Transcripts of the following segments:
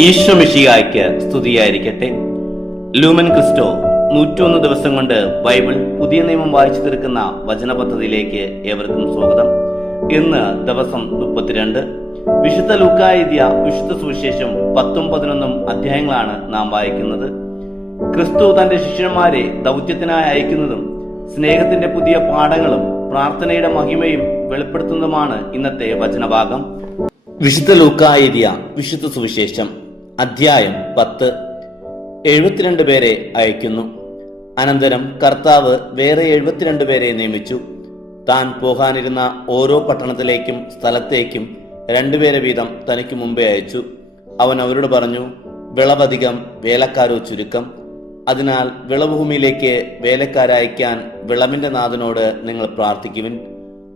ഈശോ മിഷിയായ്ക്ക് സ്തുതിയായിരിക്കട്ടെ. Lumen Cristo നൂറ്റൊന്ന് ദിവസം കൊണ്ട് ബൈബിൾ പുതിയ നിയമം വായിച്ചു തീർക്കുന്ന വചന പദ്ധതിയിലേക്ക് ഏവർക്കും സ്വാഗതം. ഇന്ന് ദിവസം മുപ്പത്തിരണ്ട്. വിശുദ്ധ ലൂക്കായ വിശുദ്ധ സുവിശേഷം പത്തും പതിനൊന്നും അധ്യായങ്ങളാണ് നാം വായിക്കുന്നത്. ക്രിസ്തു തന്റെ ശിഷ്യന്മാരെ ദൗത്യത്തിനായി അയക്കുന്നതും സ്നേഹത്തിന്റെ പുതിയ പാഠങ്ങളും പ്രാർത്ഥനയുടെ മഹിമയും വെളിപ്പെടുത്തുന്നതുമാണ് ഇന്നത്തെ വചനഭാഗം. വിശുദ്ധ ലൂക്കായ വിശുദ്ധ സുവിശേഷം അധ്യായം പത്ത്. എഴുപത്തിരണ്ട് പേരെ അയക്കുന്നു. അനന്തരം കർത്താവ് വേറെ എഴുപത്തിരണ്ട് പേരെ നിയമിച്ചു. താൻ പോകാനിരുന്ന ഓരോ പട്ടണത്തിലേക്കും സ്ഥലത്തേക്കും രണ്ടുപേരെ വീതം തനിക്ക് മുമ്പേ അയച്ചു. അവൻ അവരോട് പറഞ്ഞു വിളവധികം വേലക്കാരോ ചുരുക്കം. അതിനാൽ വിളഭൂമിയിലേക്ക് വേലക്കാരയക്കാൻ വിളവിന്റെ നാഥനോട് നിങ്ങൾ പ്രാർത്ഥിക്കുവിൻ.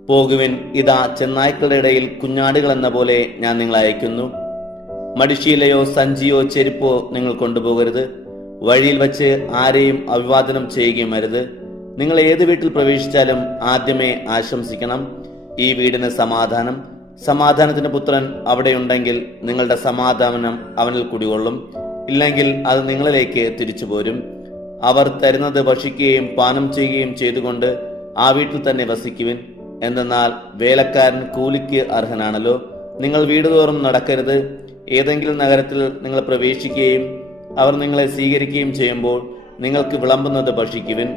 പോകുവിൻ ഇതാ ചെന്നായ്ക്കളുടെ ഇടയിൽ കുഞ്ഞാടുകൾ എന്ന പോലെ ഞാൻ നിങ്ങളെ അയക്കുന്നു. മടിശീലയോ സഞ്ചിയോ ചെരുപ്പോ നിങ്ങൾ കൊണ്ടുപോകരുത്. വഴിയിൽ വച്ച് ആരെയും അഭിവാദനം ചെയ്യുകയും അരുത്. നിങ്ങൾ ഏത് വീട്ടിൽ പ്രവേശിച്ചാലും ആദ്യമേ ആശംസിക്കണം. ഈ വീടിന് സമാധാനം. സമാധാനത്തിന്റെ പുത്രൻ അവിടെയുണ്ടെങ്കിൽ നിങ്ങളുടെ സമാധാനം അവനിൽ കുടികൊള്ളും. ഇല്ലെങ്കിൽ അത് നിങ്ങളിലേക്ക് തിരിച്ചു പോരും. അവർ തരുന്നത് ഭക്ഷിക്കുകയും പാനം ചെയ്യുകയും ചെയ്തുകൊണ്ട് ആ വീട്ടിൽ തന്നെ വസിക്കുവിൻ. എന്തെന്നാൽ വേലക്കാരൻ കൂലിക്ക് അർഹനാണല്ലോ. നിങ്ങൾ വീടുതോറും നടക്കരുത്. ഏതെങ്കിലും നഗരത്തിൽ നിങ്ങൾ പ്രവേശിക്കുകയും അവർ നിങ്ങളെ സ്വീകരിക്കുകയും ചെയ്യുമ്പോൾ നിങ്ങൾക്ക് വിളമ്പുന്നത് ഭക്ഷിക്കുവിൻ.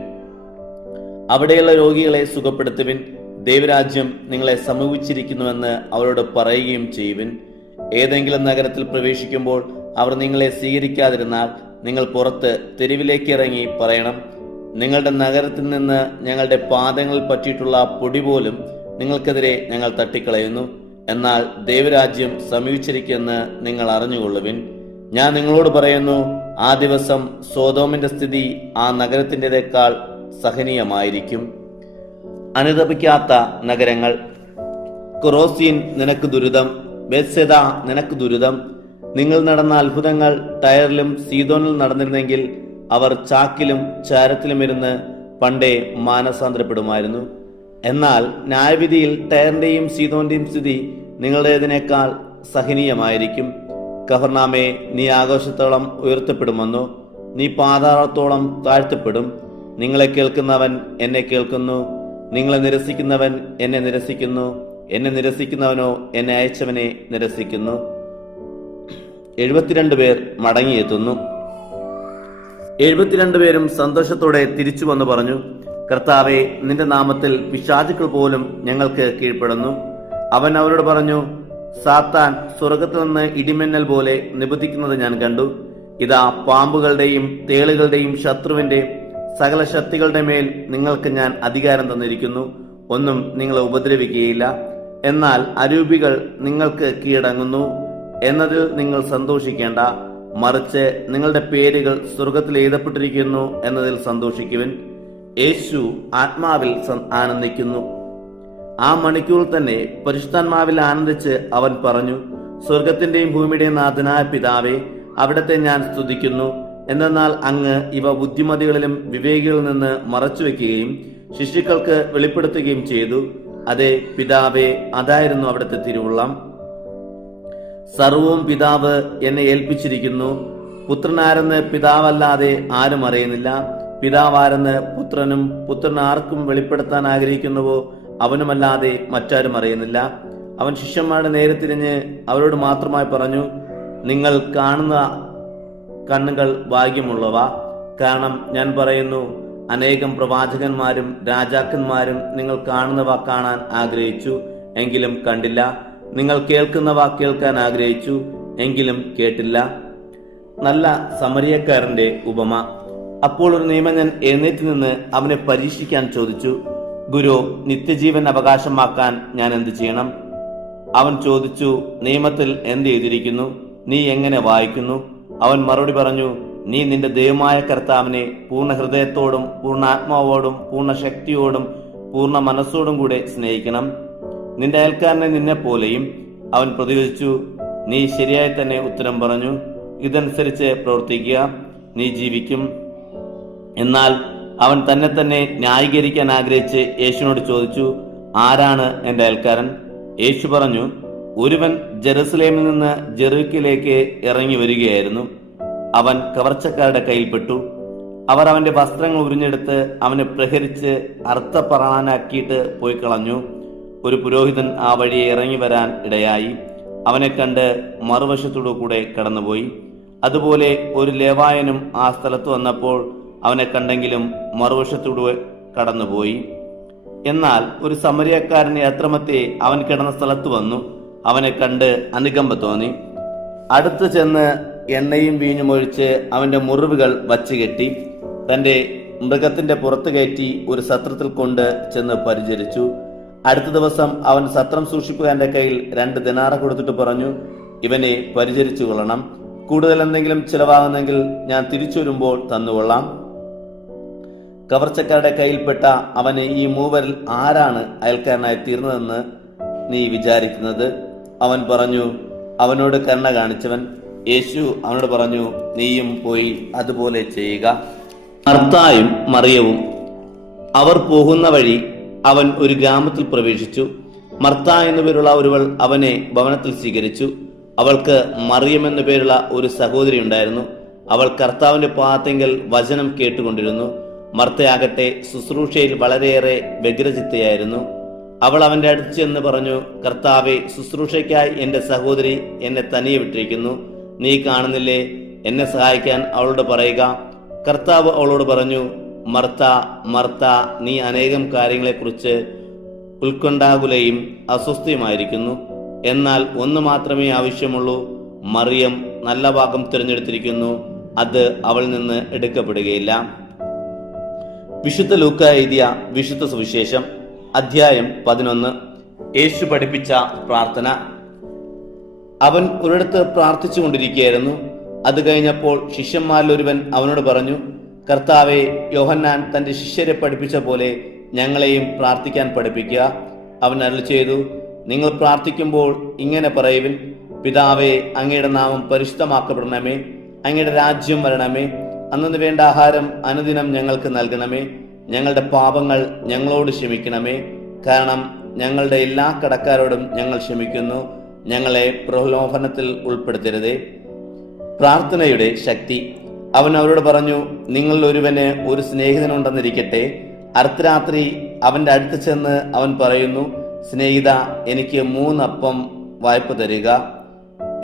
അവിടെയുള്ള രോഗികളെ സുഖപ്പെടുത്തുവിൻ. ദൈവരാജ്യം നിങ്ങളെ സമീപിച്ചിരിക്കുന്നുവെന്ന് അവരോട് പറയുകയും ചെയ്യുവിൻ. ഏതെങ്കിലും നഗരത്തിൽ പ്രവേശിക്കുമ്പോൾ അവർ നിങ്ങളെ സ്വീകരിക്കാതിരുന്നാൽ നിങ്ങൾ പുറത്ത് തെരുവിലേക്ക് ഇറങ്ങി പറയണം. നിങ്ങളുടെ നഗരത്തിൽ നിന്ന് ഞങ്ങളുടെ പാദങ്ങളിൽ പറ്റിയിട്ടുള്ള പൊടി പോലും നിങ്ങൾക്കെതിരെ ഞങ്ങൾ തട്ടിക്കളയുന്നു. എന്നാൽ ദൈവരാജ്യം സമീപിച്ചിരിക്കുമെന്ന് നിങ്ങൾ അറിഞ്ഞുകൊള്ളുവിൻ. ഞാൻ നിങ്ങളോട് പറയുന്നു ആ ദിവസം സോതോമിന്റെ സ്ഥിതി ആ നഗരത്തിന്റെതേക്കാൾ സഹനീയമായിരിക്കും. അനുതപിക്കാത്ത നഗരങ്ങൾ. കൊറോസീൻ നിനക്ക് ദുരിതം. ബെത്സെദ നിനക്ക് ദുരിതം. നിങ്ങൾ നടന്ന അത്ഭുതങ്ങൾ ടയറിലും സീതോനിൽ നടന്നിരുന്നെങ്കിൽ അവർ ചാക്കിലും ചാരത്തിലും ഇരുന്ന് പണ്ടേ മാനസാന്തരപ്പെടുമായിരുന്നു. എന്നാൽ ന്യായവിധിയിൽ ടയറിന്റെയും സീതോന്റെയും സ്ഥിതി നിങ്ങളുടേതിനേക്കാൾ സഹനീയമായിരിക്കും. കഹർനാമെ നീ ആഘോഷത്തോളം ഉയർത്തപ്പെടുമെന്നോ നീ പാതാളത്തോളം താഴ്ത്തപ്പെടും. നിങ്ങളെ കേൾക്കുന്നവൻ എന്നെ കേൾക്കുന്നു. നിങ്ങളെ നിരസിക്കുന്നവൻ എന്നെ നിരസിക്കുന്നു. എന്നെ നിരസിക്കുന്നവനോ എന്നെ അയച്ചവനെ നിരസിക്കുന്നു. എഴുപത്തിരണ്ട് പേർ മടങ്ങിയെത്തുന്നു. എഴുപത്തിരണ്ട് പേരും സന്തോഷത്തോടെ തിരിച്ചു വന്നു പറഞ്ഞു കർത്താവെ നിന്റെ നാമത്തിൽ പിശാചുക്കൾ പോലും ഞങ്ങൾക്ക് കീഴ്പ്പെടുന്നു. അവൻ അവരോട് പറഞ്ഞു സാത്താൻ സ്വർഗത്തിൽ നിന്ന് ഇടിമിന്നൽ പോലെ നിബന്ധിക്കുന്നത് ഞാൻ കണ്ടു. ഇതാ പാമ്പുകളുടെയും തേളുകളുടെയും ശത്രുവിന്റെ സകല ശക്തികളുടെ മേൽ നിങ്ങൾക്ക് ഞാൻ അധികാരം തന്നിരിക്കുന്നു. ഒന്നും നിങ്ങളെ ഉപദ്രവിക്കുകയില്ല. എന്നാൽ അരൂപികൾ നിങ്ങൾക്ക് കീഴടങ്ങുന്നു എന്നതിൽ നിങ്ങൾ സന്തോഷിക്കേണ്ട. മറിച്ച് നിങ്ങളുടെ പേരുകൾ സ്വർഗത്തിൽ എഴുതപ്പെട്ടിരിക്കുന്നു എന്നതിൽ സന്തോഷിക്കുവിൻ. യേശു ആത്മാവിൽ ആനന്ദിക്കുന്നു. ആ മണിക്കൂറിൽ തന്നെ പരിശുദ്ധാത്മാവിൽ ആനന്ദിച്ച് അവൻ പറഞ്ഞു സ്വർഗത്തിന്റെയും ഭൂമിയുടെയും നാഥനായ പിതാവേ അവിടത്തെ ഞാൻ സ്തുതിക്കുന്നു. എന്തെന്നാൽ അങ്ങ് ഇവ ബുദ്ധിമതികളിലും വിവേകികളിൽ നിന്ന് മറച്ചുവെക്കുകയും ശിശുക്കൾക്ക് വെളിപ്പെടുത്തുകയും ചെയ്തു. അതെ പിതാവേ അതായിരുന്നു അവിടുത്തെ തിരുവുള്ളം. സർവവും പിതാവ് എന്നെ ഏൽപ്പിച്ചിരിക്കുന്നു. പുത്രനാരെന്ന് പിതാവല്ലാതെ ആരും അറിയുന്നില്ല. പിതാവാരെന്ന് പുത്രനും പുത്രൻ ആർക്കും വെളിപ്പെടുത്താൻ ആഗ്രഹിക്കുന്നുവോ അവനുമല്ലാതെ മറ്റാരും അറിയുന്നില്ല. അവൻ ശിഷ്യന്മാരുടെ നേരെ തിരിഞ്ഞ് അവരോട് മാത്രമായി പറഞ്ഞു നിങ്ങൾ കാണുന്ന കണ്ണുകൾ ഭാഗ്യമുള്ളവ. കാരണം ഞാൻ പറയുന്നു അനേകം പ്രവാചകന്മാരും രാജാക്കന്മാരും നിങ്ങൾ കാണുന്നവ കാണാൻ ആഗ്രഹിച്ചു എങ്കിലും കണ്ടില്ല. നിങ്ങൾ കേൾക്കുന്നവ കേൾക്കാൻ ആഗ്രഹിച്ചു എങ്കിലും കേട്ടില്ല. നല്ല സമരിയക്കാരന്റെ ഉപമ. അപ്പോൾ ഒരു നിയമജ്ഞൻ എഴുന്നേറ്റ് നിന്ന് അവനെ പരീക്ഷിക്കാൻ ചോദിച്ചു ഗുരു നിത്യജീവൻ അവകാശമാക്കാൻ ഞാൻ എന്ത് ചെയ്യണം? അവൻ ചോദിച്ചു നിയമത്തിൽ എന്ത് എഴുതിയിരിക്കുന്നു? നീ എങ്ങനെ വായിക്കുന്നു? അവൻ മറുപടി പറഞ്ഞു നീ നിന്റെ ദൈവമായ കർത്താവിനെ പൂർണ ഹൃദയത്തോടും പൂർണ ആത്മാവോടും പൂർണ ശക്തിയോടും പൂർണ മനസ്സോടും കൂടെ സ്നേഹിക്കണം. നിന്റെ അയൽക്കാരനെ നിന്നെ പോലെയും അവൻ പ്രതികരിച്ചു നീ ശരിയായി തന്നെ ഉത്തരം പറഞ്ഞു. ഇതനുസരിച്ച് പ്രവർത്തിക്കുക. നീ ജീവിക്കും. എന്നാൽ അവൻ തന്നെ തന്നെ ന്യായീകരിക്കാൻ ആഗ്രഹിച്ച് യേശുവിനോട് ചോദിച്ചു ആരാണ് എന്റെ അയൽക്കാരൻ? യേശു പറഞ്ഞു ഒരുവൻ ജെറുസലേമിൽ നിന്ന് ജെറൂക്കിലേക്ക് ഇറങ്ങി വരികയായിരുന്നു. അവൻ കവർച്ചക്കാരുടെ കയ്യിൽപ്പെട്ടു. അവർ അവന്റെ വസ്ത്രങ്ങൾ ഉരിഞ്ഞെടുത്ത് അവനെ പ്രഹരിച്ച് അർത്ഥപ്രാണനാക്കിയിട്ട് പോയി കളഞ്ഞു. ഒരു പുരോഹിതൻ ആ വഴിയെ ഇറങ്ങി വരാൻ ഇടയായി. അവനെ കണ്ട് മറുവശത്തോടു കൂടെ കടന്നുപോയി. അതുപോലെ ഒരു ലേവായനും ആ സ്ഥലത്ത് വന്നപ്പോൾ അവനെ കണ്ടെങ്കിലും മറുവശത്തൂടെ കടന്നുപോയി. എന്നാൽ ഒരു സമരിയക്കാരൻ യാത്രമത്തെ അവൻ കിടന്ന സ്ഥലത്ത് വന്നു. അവനെ കണ്ട് അനുകമ്പ തോന്നി. അടുത്ത് ചെന്ന് എണ്ണയും വീഞ്ഞും ഒഴിച്ച് അവന്റെ മുറിവുകൾ വച്ചുകെട്ടി. തന്റെ മൃഗത്തിന്റെ പുറത്തു കയറ്റി ഒരു സത്രത്തിൽ കൊണ്ട് ചെന്ന് പരിചരിച്ചു. അടുത്ത ദിവസം അവൻ സത്രം സൂക്ഷിപ്പുകാരന്റെ കയ്യിൽ രണ്ട് ദിനാറ കൊടുത്തിട്ട് പറഞ്ഞു ഇവനെ പരിചരിച്ചു കൊള്ളണം. കൂടുതൽ എന്തെങ്കിലും ചിലവാകുന്നെങ്കിൽ ഞാൻ തിരിച്ചു വരുമ്പോൾ തന്നുകൊള്ളാം. കവർച്ചക്കാരുടെ കയ്യിൽപ്പെട്ട അവനെ ഈ മൂവരിൽ ആരാണ് അയൽക്കാരനായി തീർന്നതെന്ന് നീ വിചാരിക്കുന്നത്? അവൻ പറഞ്ഞു അവനോട് കരുണ കാണിച്ചവൻ. യേശു അവനോട് പറഞ്ഞു നീയും പോയി അതുപോലെ ചെയ്യുക. മർത്തായും മറിയവും അവർ പോകുന്ന വഴി അവൻ ഒരു ഗ്രാമത്തിൽ പ്രവേശിച്ചു. മർത്ത എന്നു പേരുള്ള ഒരുവൾ അവനെ ഭവനത്തിൽ സ്വീകരിച്ചു. അവൾക്ക് മറിയം എന്നു പേരുള്ള ഒരു സഹോദരി ഉണ്ടായിരുന്നു. അവൾ കർത്താവിന്റെ പാത്തെങ്കിൽ വചനം കേട്ടുകൊണ്ടിരുന്നു. മർത്തയാകട്ടെ ശുശ്രൂഷയിൽ വളരെയേറെ വ്യഗ്രചിത്തയായിരുന്നു. അവൾ അവന്റെ അടുത്ത് ചെന്ന് പറഞ്ഞു കർത്താവെ ശുശ്രൂഷയ്ക്കായി എന്റെ സഹോദരി എന്നെ തനിയെ വിട്ടിരിക്കുന്നു. നീ കാണുന്നില്ലേ? എന്നെ സഹായിക്കാൻ അവളോട് പറയുക. കർത്താവ് അവളോട് പറഞ്ഞു മർത്ത മർത്ത നീ അനേകം കാര്യങ്ങളെക്കുറിച്ച് ഉത്കണ്ഠാകുലയും അസ്വസ്ഥയുമായിരിക്കുന്നു. എന്നാൽ ഒന്ന് മാത്രമേ ആവശ്യമുള്ളൂ. മറിയം നല്ല ഭാഗം തിരഞ്ഞെടുത്തിരിക്കുന്നു. അത് അവൾ നിന്ന് എടുക്കപ്പെടുകയില്ല. വിശുദ്ധ ലൂക്ക എഴുതിയ വിശുദ്ധ സുവിശേഷം അധ്യായം പതിനൊന്ന്. യേശു പഠിപ്പിച്ച പ്രാർത്ഥന. അവൻ ഒരിടത്ത് പ്രാർത്ഥിച്ചു കൊണ്ടിരിക്കുകയായിരുന്നു അത് കഴിഞ്ഞപ്പോൾ ശിഷ്യന്മാരിൽ ഒരുവൻ അവനോട് പറഞ്ഞു കർത്താവെ യോഹന്നാൻ തന്റെ ശിഷ്യരെ പഠിപ്പിച്ച പോലെ ഞങ്ങളെയും പ്രാർത്ഥിക്കാൻ പഠിപ്പിക്കുക. അവൻ അരുൾ ചെയ്തു നിങ്ങൾ പ്രാർത്ഥിക്കുമ്പോൾ ഇങ്ങനെ പറയുവിൻ പിതാവെ അങ്ങയുടെ നാമം പരിശുദ്ധമാക്കപ്പെടണമേ അങ്ങയുടെ രാജ്യം വരണമേ അന്നു വേണ്ട ആഹാരം അനുദിനം ഞങ്ങൾക്ക് നൽകണമേ. ഞങ്ങളുടെ പാപങ്ങൾ ഞങ്ങളോട് ക്ഷമിക്കണമേ. കാരണം ഞങ്ങളുടെ എല്ലാ കടക്കാരോടും ഞങ്ങൾ ക്ഷമിക്കുന്നു. ഞങ്ങളെ പ്രലോഭനത്തിൽ ഉൾപ്പെടുത്തരുതേ. പ്രാർത്ഥനയുടെ ശക്തി. അവൻ അവരോട് പറഞ്ഞു നിങ്ങൾ ഒരുവന് ഒരു സ്നേഹിതനുണ്ടെന്നിരിക്കട്ടെ അർദ്ധരാത്രി അവന്റെ അടുത്ത് ചെന്ന് അവൻ പറയുന്നു സ്നേഹിത എനിക്ക് മൂന്നപ്പം വായ്പ തരിക.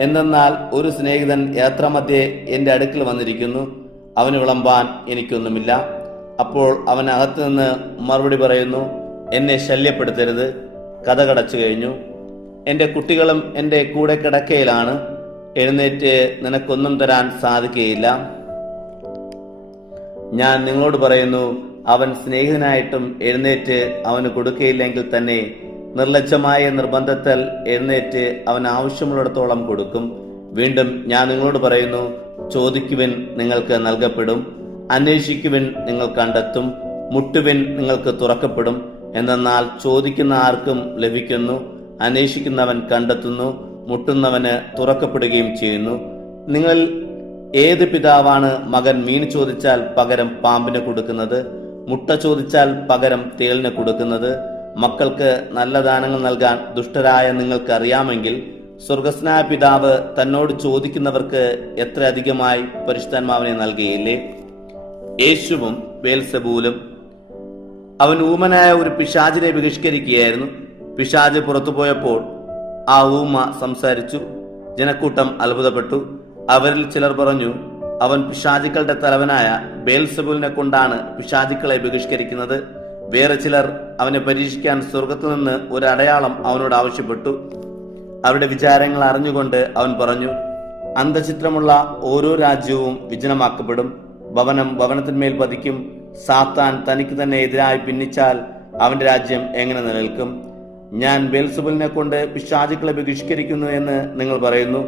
എന്തെന്നാൽ ഒരു സ്നേഹിതൻ യാത്രാമധ്യേ എന്റെ അടുക്കൽ വന്നിരിക്കുന്നു. അവന് വിളമ്പാൻ എനിക്കൊന്നുമില്ല. അപ്പോൾ അവൻ അകത്ത് നിന്ന് മറുപടി പറയുന്നു എന്നെ ശല്യപ്പെടുത്തരുത്. കഥ കടച്ചു കഴിഞ്ഞു. എന്റെ കുട്ടികളും എന്റെ കൂടെ കിടക്കയിലാണ്. എഴുന്നേറ്റ് നിനക്കൊന്നും തരാൻ സാധിക്കുകയില്ല. ഞാൻ നിങ്ങളോട് പറയുന്നു അവൻ സ്നേഹിതനായിട്ടും എഴുന്നേറ്റ് അവന് കൊടുക്കുകയില്ലെങ്കിൽ തന്നെ നിർലജ്ജമായ നിർബന്ധത്തിൽ എഴുന്നേറ്റ് അവൻ ആവശ്യമുള്ളിടത്തോളം കൊടുക്കും. വീണ്ടും ഞാൻ നിങ്ങളോട് പറയുന്നു ചോദിക്കുവിൻ നിങ്ങൾക്ക് നൽകപ്പെടും അന്വേഷിക്കുവിൻ നിങ്ങൾ കണ്ടെത്തും മുട്ടുവിൻ നിങ്ങൾക്ക് തുറക്കപ്പെടും. എന്നാൽ ചോദിക്കുന്ന ആർക്കും ലഭിക്കുന്നു അന്വേഷിക്കുന്നവൻ കണ്ടെത്തുന്നു മുട്ടുന്നവന് തുറക്കപ്പെടുകയും ചെയ്യുന്നു. നിങ്ങൾ ഏത് പിതാവാണ് മകൻ മീൻ ചോദിച്ചാൽ പകരം പാമ്പിന് കൊടുക്കുന്നത് മുട്ട ചോദിച്ചാൽ പകരം തേളിന് കൊടുക്കുന്നത്? മക്കൾക്ക് നല്ല ദാനങ്ങൾ നൽകാൻ ദുഷ്ടരായ നിങ്ങൾക്ക് അറിയാമെങ്കിൽ സ്വർഗസ്നായ പിതാവ് തന്നോട് ചോദിക്കുന്നവർക്ക് എത്ര അധികമായി പരിശുദ്ധാത്മാവിനെ നൽകിയില്ലേ? യേശുവും വേൽസബൂലും അവൻ ഊമനായ ഒരു പിശാചിനെ ബഹിഷ്കരിക്കുകയായിരുന്നു. പിശാജ് പുറത്തു പോയപ്പോൾ ആ ഊമ സംസാരിച്ചു. ജനക്കൂട്ടം അത്ഭുതപ്പെട്ടു. അവരിൽ ചിലർ പറഞ്ഞു അവൻ പിശാചുക്കളുടെ തലവനായ ബേൽസബുലിനെ കൊണ്ടാണ് പിശാചുക്കളെ ബഹിഷ്കരിക്കുന്നത്. വേറെ ചിലർ അവനെ പരീക്ഷിക്കാൻ സ്വർഗത്തു നിന്ന് ഒരു അടയാളം അവനോട് ആവശ്യപ്പെട്ടു. അവരുടെ വിചാരങ്ങൾ അറിഞ്ഞുകൊണ്ട് അവൻ പറഞ്ഞു അന്തചിത്രമുള്ള ഓരോ രാജ്യവും വിജനമാക്കപ്പെടും. ഭവനം ഭവനത്തിന്മേൽ പതിക്കും. സാത്താൻ തനിക്ക് തന്നെ എതിരായി ഭിന്നിച്ചാൽ അവന്റെ രാജ്യം എങ്ങനെ നിലനിൽക്കും? ഞാൻ ബെൽസബലിനെ കൊണ്ട് പിശാചുക്കളെ ബഹിഷ്കരിക്കുന്നു എന്ന് നിങ്ങൾ പറയുന്നു.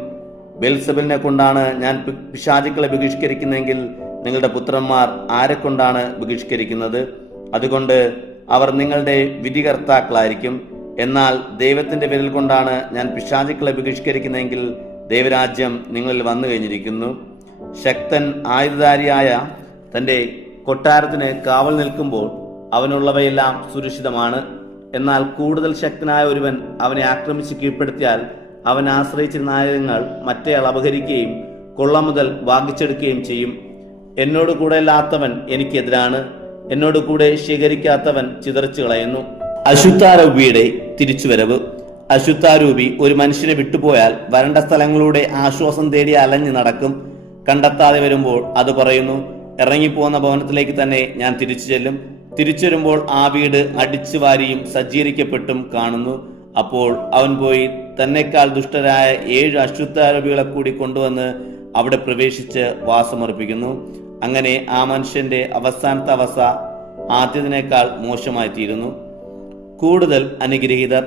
ബെൽസബലിനെ കൊണ്ടാണ് ഞാൻ പിശാചുക്കളെ ബഹിഷ്കരിക്കുന്നെങ്കിൽ നിങ്ങളുടെ പുത്രന്മാർ ആരെ കൊണ്ടാണ് ബഹിഷ്കരിക്കുന്നത്? അതുകൊണ്ട് അവർ നിങ്ങളുടെ വിധികർത്താക്കളായിരിക്കും. എന്നാൽ ദൈവത്തിന്റെ വിരൽ കൊണ്ടാണ് ഞാൻ പിശാചുക്കളെ ബഹിഷ്കരിക്കുന്നതെങ്കിൽ ദൈവരാജ്യം നിങ്ങളിൽ വന്നു കഴിഞ്ഞിരിക്കുന്നു. ശക്തൻ ആയുധധാരിയായ തന്റെ കൊട്ടാരത്തിന് കാവൽ നിൽക്കുമ്പോൾ അവനുള്ളവയെല്ലാം സുരക്ഷിതമാണ്. എന്നാൽ കൂടുതൽ ശക്തനായ ഒരുവൻ അവനെ ആക്രമിച്ച് കീഴ്പ്പെടുത്തിയാൽ അവൻ ആശ്രയിച്ചിരുന്ന ആയുധങ്ങൾ മറ്റേയാൾ അപഹരിക്കുകയും കൊള്ള മുതൽ വാങ്ങിച്ചെടുക്കുകയും ചെയ്യും. എന്നോട് കൂടെ ഇല്ലാത്തവൻ എനിക്കെതിരാണ് എന്നോട് കൂടെ ശേഖരിക്കാത്തവൻ ചിതറിച്ചു കളയുന്നു അശുദ്ധാരൂപിയുടെ തിരിച്ചുവരവ്. അശുദ്ധാരൂപി ഒരു മനുഷ്യനെ വിട്ടുപോയാൽ വരണ്ട സ്ഥലങ്ങളുടെ ആശ്വാസം തേടി അലഞ്ഞു നടക്കും. കണ്ടെത്താതെ വരുമ്പോൾ അത് പറയുന്നു ഇറങ്ങിപ്പോകുന്ന ഭവനത്തിലേക്ക് തന്നെ ഞാൻ തിരിച്ചു ചെല്ലും. തിരിച്ചു വരുമ്പോൾ ആ വീട് അടിച്ചു വാരിയും സജ്ജീകരിക്കപ്പെട്ടും കാണുന്നു. അപ്പോൾ അവൻ പോയി തന്നെക്കാൾ ദുഷ്ടരായ ഏഴ് അശുദ്ധാരൂപികളെ കൂടി കൊണ്ടുവന്ന് അവിടെ പ്രവേശിച്ച് വാസമർപ്പിക്കുന്നു. അങ്ങനെ ആ മനുഷ്യന്റെ അവസാനത്തെ അവസ്ഥ ആദ്യത്തിനേക്കാൾ മോശമായി തീരുന്നു കൂടുതൽ അനുഗ്രഹീതർ.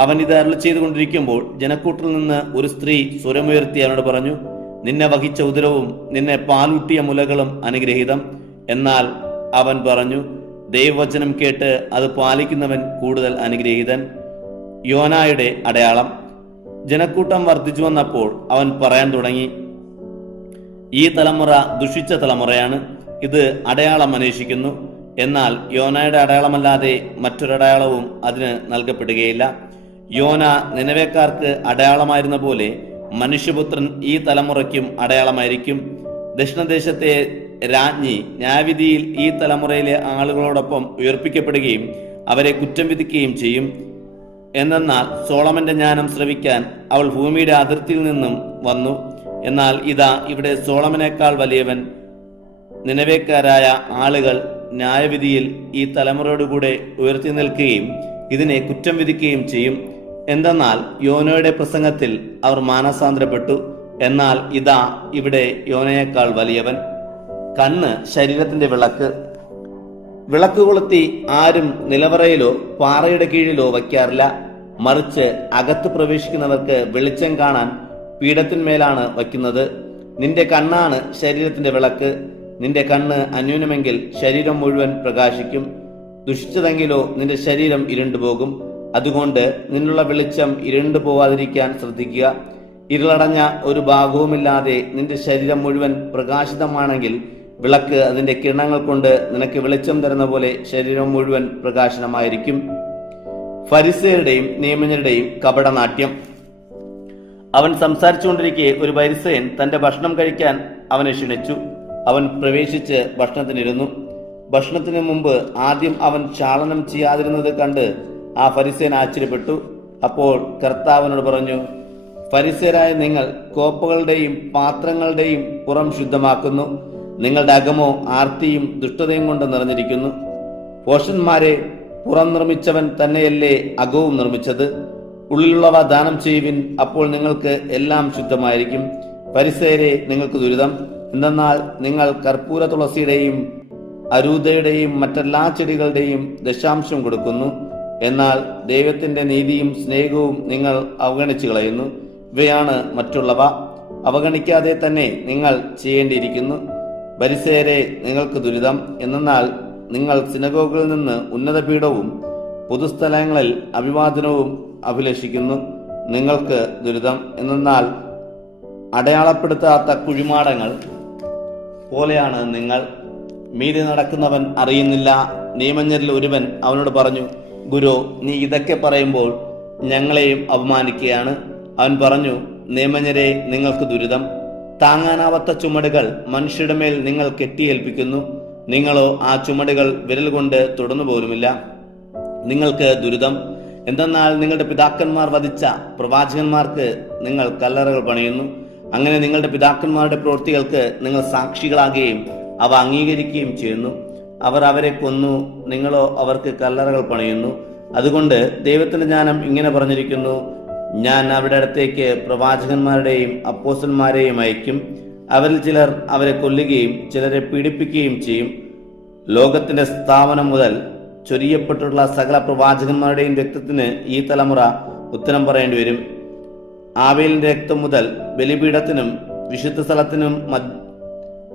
അവൻ ഇത് അരുളി ചെയ്തുകൊണ്ടിരിക്കുമ്പോൾ ജനക്കൂട്ടിൽ നിന്ന് ഒരു സ്ത്രീ സ്വരമുയർത്തി അവനോട് പറഞ്ഞു നിന്നെ വഹിച്ച ഉദരവും നിന്നെ പാലൂട്ടിയ മുലകളും അനുഗ്രഹീതം. എന്നാൽ അവൻ പറഞ്ഞു ദൈവവചനം കേട്ട് അത് പാലിക്കുന്നവൻ കൂടുതൽ അനുഗ്രഹീതൻ. യോനായുടെ അടയാളം. ജനക്കൂട്ടം വർദ്ധിച്ചു വന്നപ്പോൾ അവൻ പറയാൻ തുടങ്ങി ഈ തലമുറ ദുഷിച്ച തലമുറയാണ്. ഇത് അടയാളം അന്വേഷിക്കുന്നു. എന്നാൽ യോനയുടെ അടയാളമല്ലാതെ മറ്റൊരടയാളവും അതിന് നൽകപ്പെടുകയില്ല. യോന നിലവേക്കാർക്ക് അടയാളമായിരുന്ന പോലെ മനുഷ്യപുത്രൻ ഈ തലമുറയ്ക്കും അടയാളമായിരിക്കും. ദക്ഷിണദേശത്തെ രാജ്ഞി ന്യായവിധിയിൽ ഈ തലമുറയിലെ ആളുകളോടൊപ്പം ഉയർപ്പിക്കപ്പെടുകയും അവരെ കുറ്റം വിധിക്കുകയും ചെയ്യും. എന്നാൽ സോളമന്റെ ജ്ഞാനം ശ്രവിക്കാൻ അവൾ ഭൂമിയുടെ അതിർത്തിയിൽ നിന്നും വന്നു. എന്നാൽ ഇതാ ഇവിടെ സോളമനേക്കാൾ വലിയവൻ നിലവേക്കാരായ ആളുകൾ ന്യായവിധിയിൽ ഈ തലമുറയോടുകൂടെ ഉയർത്തി നിൽക്കുകയും ഇതിനെ കുറ്റം വിധിക്കുകയും ചെയ്യും. എന്തെന്നാൽ യോനയുടെ പ്രസംഗത്തിൽ അവർ മാനസാന്തരപ്പെട്ടു. എന്നാൽ ഇതാ ഇവിടെ യോനയേക്കാൾ വലിയവൻ. കണ്ണ് ശരീരത്തിന്റെ വിളക്ക്. വിളക്ക് കൊളുത്തി ആരും നിലവറയിലോ പാറയുടെ കീഴിലോ വയ്ക്കാറില്ല. മറിച്ച് അകത്ത് പ്രവേശിക്കുന്നവർക്ക് വെളിച്ചം കാണാൻ പീഠത്തിന്മേലാണ് വയ്ക്കുന്നത്. നിന്റെ കണ്ണാണ് ശരീരത്തിന്റെ വിളക്ക്. നിന്റെ കണ്ണ് അന്യൂനമെങ്കിൽ ശരീരം മുഴുവൻ പ്രകാശിക്കും. ദുഷിച്ചതെങ്കിലോ നിന്റെ ശരീരം ഇരുണ്ടുപോകും അതുകൊണ്ട് നിന്നുള്ള വെളിച്ചം ഇരുണ്ടു പോവാതിരിക്കാൻ ശ്രദ്ധിക്കുക. ഇരുളടഞ്ഞ ഒരു ഭാഗവുമില്ലാതെ നിന്റെ ശരീരം മുഴുവൻ പ്രകാശിതമാണെങ്കിൽ വിളക്ക് അതിന്റെ കിരണങ്ങൾ കൊണ്ട് നിനക്ക് വെളിച്ചം തരുന്ന പോലെ ശരീരം മുഴുവൻ പ്രകാശനമായിരിക്കും. ഫരിസയരുടെയും നിയമജ്ഞരുടെയും കപടനാട്യം. അവൻ സംസാരിച്ചുകൊണ്ടിരിക്കെ ഒരു പരിസയൻ തന്റെ ഭക്ഷണം കഴിക്കാൻ അവനെ ക്ഷണിച്ചു. അവൻ പ്രവേശിച്ച് ഭക്ഷണത്തിനിരുന്നു. ഭക്ഷണത്തിന് മുമ്പ് ആദ്യം അവൻ ചാളനം ചെയ്യാതിരുന്നത് കണ്ട് ആ ഫരിസേൻ ആശ്ചര്യപ്പെട്ടു. അപ്പോൾ കർത്താവിനോട് പറഞ്ഞു ഫരിസേരായ നിങ്ങൾ കോപ്പകളുടെയും പാത്രങ്ങളുടെയും പുറം ശുദ്ധമാക്കുന്നു. നിങ്ങളുടെ അകമോ ആർത്തിയും ദുഷ്ടതയും കൊണ്ട് നിറഞ്ഞിരിക്കുന്നു. പോഷന്മാരെ പുറം നിർമ്മിച്ചവൻ തന്നെയല്ലേ അകവും നിർമ്മിച്ചത്? ഉള്ളിലുള്ളവ ദാനം ചെയ്യുവിൻ അപ്പോൾ നിങ്ങൾക്ക് എല്ലാം ശുദ്ധമായിരിക്കും. പരിസരെ നിങ്ങൾക്ക് ദുരിതം. എന്തെന്നാൽ നിങ്ങൾ കർപ്പൂര തുളസിയുടെയും അരൂതയുടെയും മറ്റെല്ലാ ചെടികളുടെയും ദശാംശം കൊടുക്കുന്നു. എന്നാൽ ദൈവത്തിന്റെ നീതിയും സ്നേഹവും നിങ്ങൾ അവഗണിച്ചു കളയുന്നു. ഇവയാണ് മറ്റുള്ളവ. അവഗണിക്കാതെ തന്നെ നിങ്ങൾ ചെയ്യേണ്ടിയിരിക്കുന്നു. പരിസേരെ നിങ്ങൾക്ക് ദുരിതം. എന്നാൽ നിങ്ങൾ സിനഗോഗിൽ നിന്ന് ഉന്നത പീഠവും പൊതുസ്ഥലങ്ങളിൽ അഭിവാദനവും അഭിലഷിക്കുന്നു. നിങ്ങൾക്ക് ദുരിതം. എന്നാൽ അടയാളപ്പെടുത്താത്ത കുഴിമാടങ്ങൾ പോലെയാണ് നിങ്ങൾ. മീതി നടക്കുന്നവൻ അറിയുന്നില്ല. നിയമജ്ഞരിൽ ഒരുവൻ അവനോട് പറഞ്ഞു ഗുരു നീ ഇതൊക്കെ പറയുമ്പോൾ ഞങ്ങളെയും അപമാനിക്കുകയാണ്. അവൻ പറഞ്ഞു നിയമജ്ഞരെ നിങ്ങൾക്ക് ദുരിതം. താങ്ങാനാവാത്ത ചുമടുകൾ മനുഷ്യരുടെ മേൽ നിങ്ങൾ കെട്ടിയേൽപ്പിക്കുന്നു. നിങ്ങളോ ആ ചുമടുകൾ വിരൽ കൊണ്ട് തുടർന്നു പോലുമില്ല. നിങ്ങൾക്ക് ദുരിതം. എന്തെന്നാൽ നിങ്ങളുടെ പിതാക്കന്മാർ വധിച്ച പ്രവാചകന്മാർക്ക് നിങ്ങൾ കല്ലറകൾ പണിയുന്നു. അങ്ങനെ നിങ്ങളുടെ പിതാക്കന്മാരുടെ പ്രവൃത്തികൾക്ക് നിങ്ങൾ സാക്ഷികളാകുകയും അവ അംഗീകരിക്കുകയും ചെയ്യുന്നു. അവർ അവരെ കൊന്നു നിങ്ങളോ അവർക്ക് കല്ലറകൾ പണിയുന്നു. അതുകൊണ്ട് ദൈവത്തിന്റെ ജ്ഞാനം ഇങ്ങനെ പറഞ്ഞിരിക്കുന്നു ഞാൻ അവരുടെ അടുത്തേക്ക് പ്രവാചകന്മാരുടെയും അപ്പോസന്മാരെയും അയക്കും. അവരിൽ ചിലർ അവരെ കൊല്ലുകയും ചിലരെ പീഡിപ്പിക്കുകയും ചെയ്യും. ലോകത്തിന്റെ സ്ഥാപനം മുതൽ ചൊരിയപ്പെട്ടുള്ള സകല പ്രവാചകന്മാരുടെയും രക്തത്തിന് ഈ തലമുറ ഉത്തരം പറയേണ്ടി വരും. ആവേലിന്റെ രക്തം മുതൽ ബലിപീഠത്തിനും വിശുദ്ധ സ്ഥലത്തിനും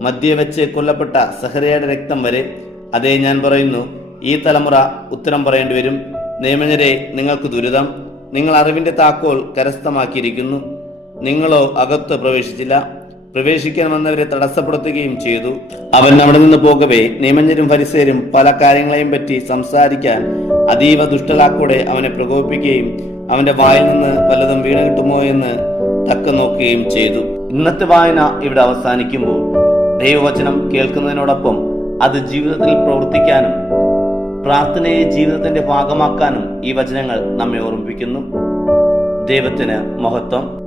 മധ്യ വെച്ച് കൊല്ലപ്പെട്ട സഹരയുടെ രക്തം വരെ അതേ ഞാൻ പറയുന്നു. ഈ തലമുറ ഉത്തരം പറയേണ്ടി വരും. നിയമജ്ഞരെ നിങ്ങൾക്ക് ദുരിതം. നിങ്ങൾ അറിവിന്റെ താക്കോൽ കരസ്ഥമാക്കിയിരിക്കുന്നു. നിങ്ങളോ അകത്ത് പ്രവേശിച്ചില്ല. പ്രവേശിക്കാൻ വന്നവരെ തടസ്സപ്പെടുത്തുകയും ചെയ്തു. അവൻ അവിടെ നിന്ന് പോകവേ നിയമജ്ഞരും ഫരിസേരും പല കാര്യങ്ങളെയും പറ്റി സംസാരിക്കാൻ അതീവ ദുഷ്ടലാക്കൂടെ അവനെ പ്രകോപിപ്പിക്കുകയും അവന്റെ വായിൽ നിന്ന് വല്ലതും വീണ് കിട്ടുമോ എന്ന് തക്ക നോക്കുകയും ചെയ്തു. ഇന്നത്തെ വായന ഇവിടെ അവസാനിക്കുമ്പോൾ ദൈവവചനം കേൾക്കുന്നതിനോടൊപ്പം അത് ജീവിതത്തിൽ പ്രവർത്തിക്കാനും പ്രാർത്ഥനയെ ജീവിതത്തിന്റെ ഭാഗമാക്കാനും ഈ വചനങ്ങൾ നമ്മെ ഓർമ്മിപ്പിക്കുന്നു. ദൈവത്തിന് മഹത്വം.